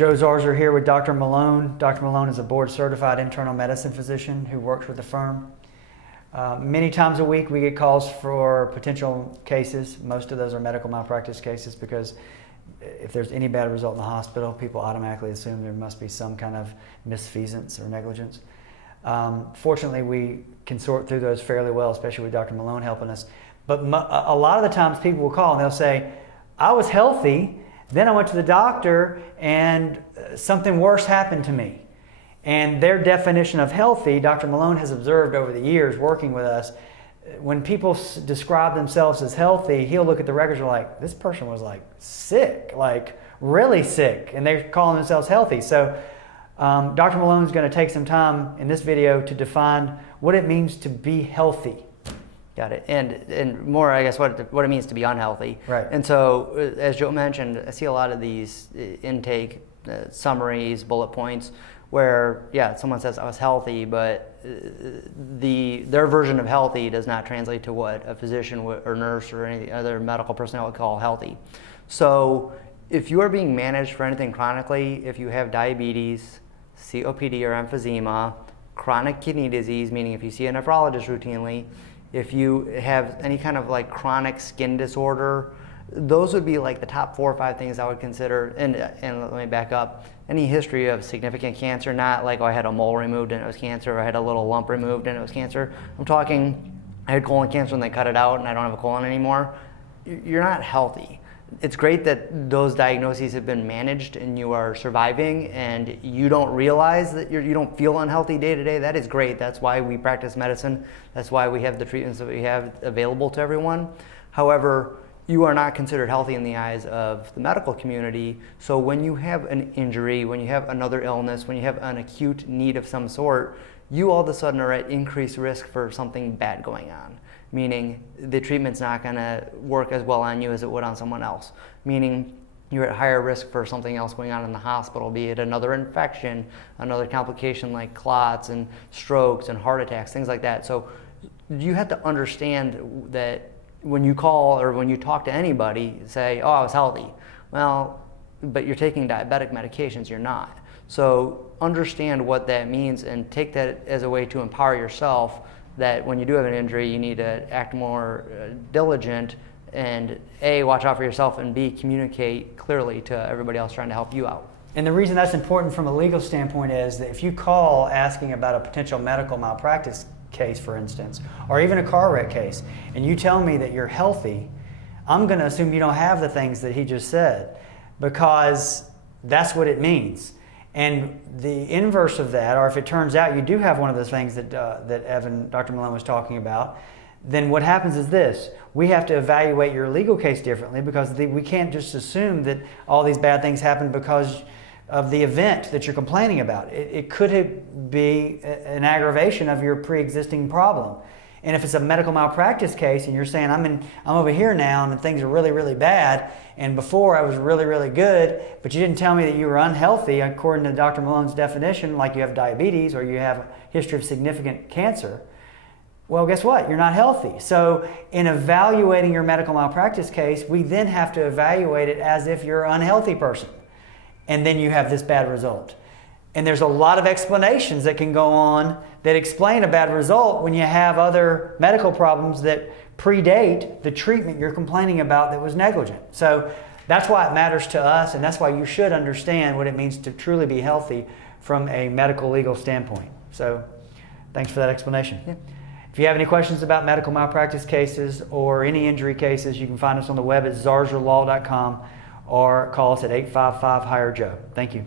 Joe Zarzaur here with Dr. Malone. Dr. Malone is a board-certified internal medicine physician who works with the firm. Many times a week we get calls for potential cases. Most of those are medical malpractice cases because if there's any bad result in the hospital, people automatically assume there must be some kind of misfeasance or negligence. Fortunately, we can sort through those fairly well, especially with Dr. Malone helping us. But a lot of the times people will call and they'll say, I was healthy, then I went to the doctor and something worse happened to me. And their definition of healthy, Dr. Malone has observed over the years working with us, when people describe themselves as healthy, he'll look at the records and like, this person was like sick, like really sick, and they're calling themselves healthy. So Dr. Malone is going to take some time in this video to define what it means to be healthy. Got it. And more, I guess, what it means to be unhealthy. Right. And so, as Joe mentioned, I see a lot of these intake summaries, bullet points, where, yeah, someone says I was healthy, but their version of healthy does not translate to what a physician or nurse or any other medical personnel would call healthy. So if you are being managed for anything chronically, if you have diabetes, COPD or emphysema, chronic kidney disease, meaning if you see a nephrologist routinely, if you have any kind of like chronic skin disorder, those would be like the top 4 or 5 things I would consider. And let me back up. Any history of significant cancer, not like, oh, I had a mole removed and it was cancer, or I had a little lump removed and it was cancer. I'm talking, I had colon cancer and they cut it out and I don't have a colon anymore. You're not healthy. It's great that those diagnoses have been managed and you are surviving and you don't realize that you don't feel unhealthy day to day. That is great. That's why we practice medicine. That's why we have the treatments that we have available to everyone. However, you are not considered healthy in the eyes of the medical community. So when you have an injury, when you have another illness, when you have an acute need of some sort, you all of a sudden are at increased risk for something bad going on. Meaning the treatment's not going to work as well on you as it would on someone else. Meaning you're at higher risk for something else going on in the hospital, be it another infection, another complication like clots and strokes and heart attacks, things like that. So you have to understand that when you call or when you talk to anybody, say, oh, I was healthy. Well, but you're taking diabetic medications, you're not. So understand what that means and take that as a way to empower yourself that when you do have an injury, you need to act more diligent and A, watch out for yourself, and B, communicate clearly to everybody else trying to help you out. And the reason that's important from a legal standpoint is that if you call asking about a potential medical malpractice case, for instance, or even a car wreck case, and you tell me that you're healthy, I'm going to assume you don't have the things that he just said, because that's what it means. And the inverse of that, or if it turns out you do have one of those things that Dr. Malone was talking about, then what happens is this: we have to evaluate your legal case differently, because we can't just assume that all these bad things happen because of the event that you're complaining about. It could be an aggravation of your pre-existing problem. And if it's a medical malpractice case and you're saying, I'm over here now and things are really, really bad, and before I was really, really good, but you didn't tell me that you were unhealthy according to Dr. Malone's definition, like you have diabetes or you have a history of significant cancer, well, guess what? You're not healthy. So in evaluating your medical malpractice case, we then have to evaluate it as if you're an unhealthy person. And then you have this bad result. And there's a lot of explanations that can go on that explain a bad result when you have other medical problems that predate the treatment you're complaining about that was negligent. So that's why it matters to us, and that's why you should understand what it means to truly be healthy from a medical legal standpoint. So thanks for that explanation. Yeah. If you have any questions about medical malpractice cases or any injury cases, you can find us on the web at zarzaurlaw.com or call us at 855-HIRE-JOE. Thank you.